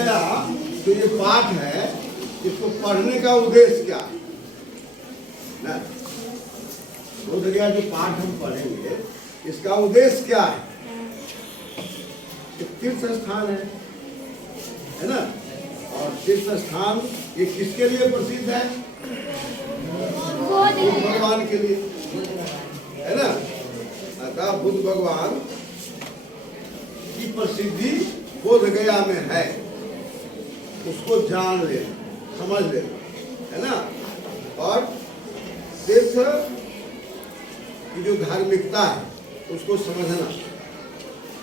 गया तो ये पाठ है, इसको पढ़ने का उद्देश्य क्या है ना? बोध गया जो पाठ हम पढ़ेंगे इसका उद्देश्य क्या है? तीर्थ स्थान है ना? और तीर्थ स्थान ये किसके लिए प्रसिद्ध है? बुद्ध भगवान के लिए, है ना? अतः बुद्ध भगवान की प्रसिद्धि बोध गया में है, उसको जान ले, समझ ले, है ना? और तीर्थ की जो धार्मिकता है उसको समझना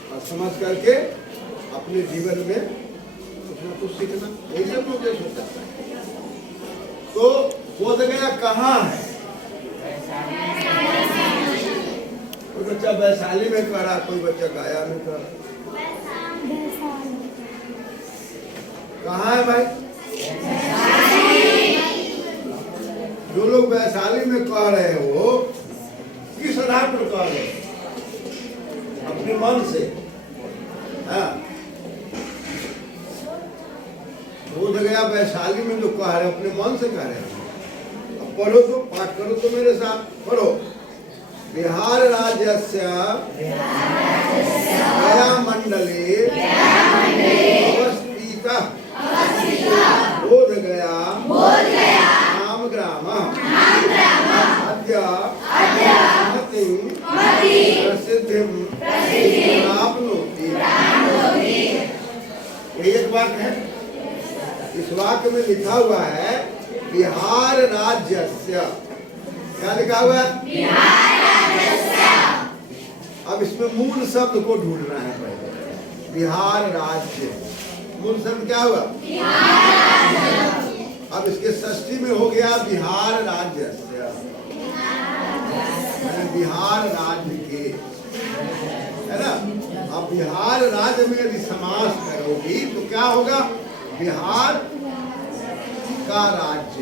और समझ करके अपने जीवन में कुछ ना कुछ सीखना, यही सब उद्देश्य होता है। तो बोध गया कहाँ है? कोई बच्चा वैशाली में कर रहा, कोई बच्चा गया में कर रहा। कहाँ है भाई? जो लोग वैशाली में कह रहे हो किस आधार पर कह रहे हो? अपने मन से, हाँ। बोध गया वैशाली में जो कह रहे अपने मन से कह रहे हैं। अब पढ़ो तो, पाठ करो तो मेरे साथ पढ़ो। बिहार राज्यस्य गया मंडले अवस्थितः बोध गया नाम ग्राम अद्य प्रसिद्धिं प्राप्नोति। एक वाक्य है, इस वाक्य में लिखा हुआ है बिहार राज्यस्य। क्या लिखा हुआ है? बिहार राज्यस्य। अब इसमें मूल शब्द को ढूंढना है पहले। बिहार राज्य, मूल शब्द क्या हुआ? बिहार राज्य। अब इसके षष्ठी में हो गया बिहार राज्यस्य, बिहार राज्य के, है ना? अब बिहार राज्य में यदि समास करोगी तो क्या होगा? बिहार का राज्य।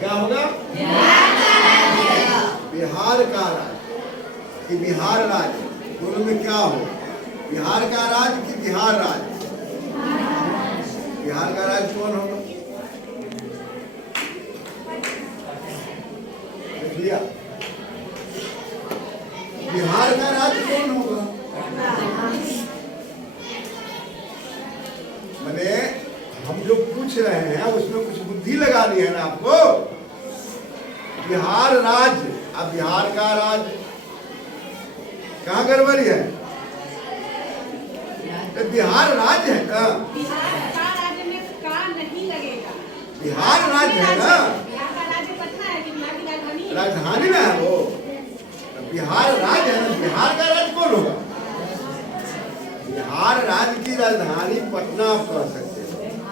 क्या होगा? बिहार का राज्य कि बिहार राज्य, दोनों में क्या हो? बिहार का राज्य कि बिहार राज्य? बिहार का राज्य कौन होगा? देख लिया? बिहार का राज्य कौन होगा? मैंने हम जो पूछ रहे हैं उसमें कुछ बुद्धि लगानी है ना आपको। बिहार राज्य, अब बिहार का राज्य कहाँ गड़बड़ी है? बिहार राज्य है ना? बिहार का राज्य में का नहीं लगेगा। बिहार राज्य है ना? बिहार का राज्य पटना है कि बिहार की राजधानी? राजधानी में है वो। बिहार राज्य है ना? बिहार का राज्य कौन होगा? बिहार राज्य की राजधानी पटना आप कह सकते हो,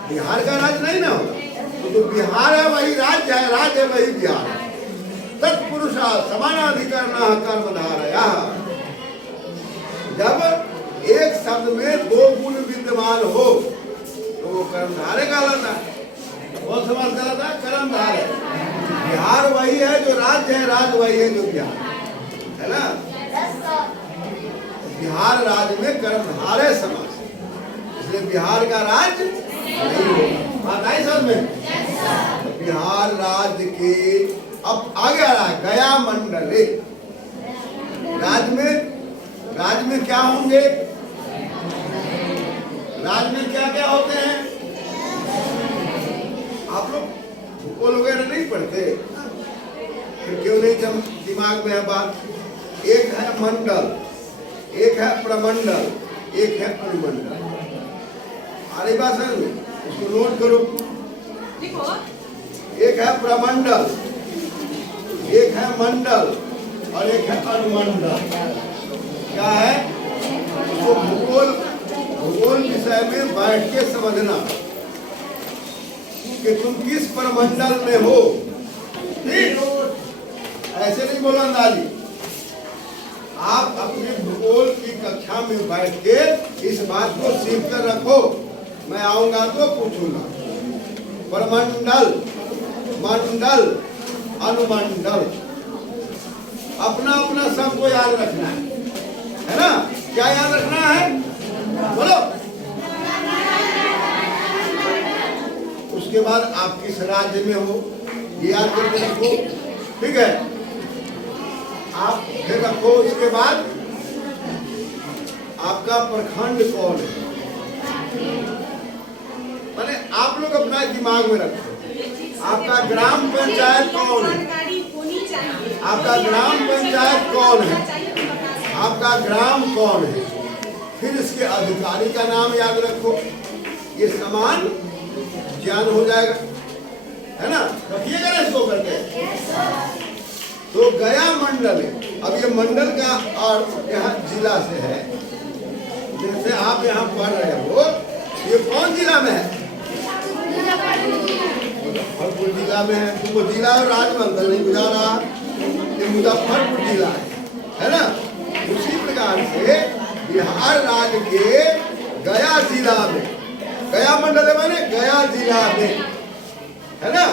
बिहार का राज्य नहीं ना होगा। तो जो बिहार है वही राज्य है, राज्य है वही बिहार है। तत्पुरुषा समानाधिकरणः कर्मधारयः। जब एक शब्द में दो गुण विद्यमान हो तो वो कर्मधारय कहलाता है। कौन समास कहलाता है? कर्मधारय। बिहार वही है जो राज्य है, राज्य वही है जो बिहार है ना? बिहार राज्य में कर्मधारय समास, इसलिए बिहार का राज्य नहीं होगा। बात आई समझ में? बिहार राज्य के अब आगे आ रहा है गया मंडले। राज्य में क्या होंगे? राज्य में क्या क्या होते हैं? आप लोग भूगोल वगैरह नहीं पढ़ते, फिर क्यों नहीं दिमाग में है बात? एक है मंडल, एक है प्रमंडल, एक है अनुमंडल। अरे बात समझ में? इसको नोट करो। एक है प्रमंडल, एक है मंडल और एक है अनुमंडल। क्या है? तो भूगोल विषय में बैठ के समझना कि तुम किस प्रमंडल में हो। ऐसे नहीं बोला अंदाजी। आप अपने भूगोल की कक्षा में बैठ के इस बात को सीख कर रखो। मैं आऊंगा तो पूछूंगा। प्रमंडल, मंडल, अनुमंडल, अपना अपना सबको याद रखना है ना? क्या याद रखना है? बोलो। बाद आप किस राज्य में हो ये याद करके रखो, ठीक है। आप फिर रखो, इसके बाद आपका प्रखंड कौन है, माने आप लोग अपना दिमाग में रखो। आपका ग्राम पंचायत कौन है, जानकारी होनी चाहिए। आपका ग्राम पंचायत कौन है, आपका ग्राम कौन है, फिर इसके अधिकारी का नाम याद रखो। ये समान ज्ञान हो जाएगा, है ना। रखिएगा ना इसको करके। तो गया मंडल है। अब ये मंडल का अर्थ यहाँ जिला से है। जैसे आप यहाँ पढ़ रहे हो, ये कौन जिला में है, मुजफ्फरपुर जिला में है। तुमको जिला और राजमंडल नहीं बुझा रहा, ये मुजफ्फरपुर जिला है ना। उसी प्रकार से बिहार राज्य के गया जिला में, गया मंडल है माने गया जिला में, है ना।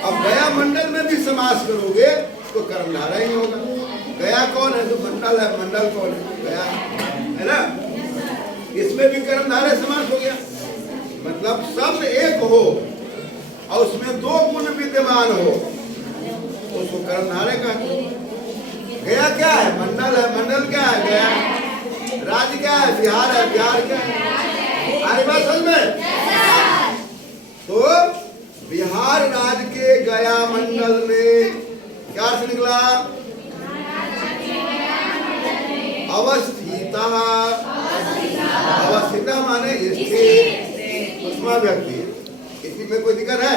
अब गया मंडल में भी समास करोगे तो कर्मधारय ही होगा। गया कौन है, तो मंडल है, मंडल कौन है, गया, है ना। इसमें भी कर्मधारय समास हो गया, मतलब शब्द एक हो और उसमें दो गुण विद्यमान हो, उसको कर्मधारय कहते हैं। गया क्या है, मंडल है, मंडल क्या है, गया। राज्य क्या है, बिहार है, बिहार क्या है, आरी बात समझ में। तो बिहार राज्य के गया मंडल में क्या अर्थ निकला, अवस्थिता। अवस्थिता माने स्थित, उसमें व्यक्ति है। इसी में कोई दिक्कत है।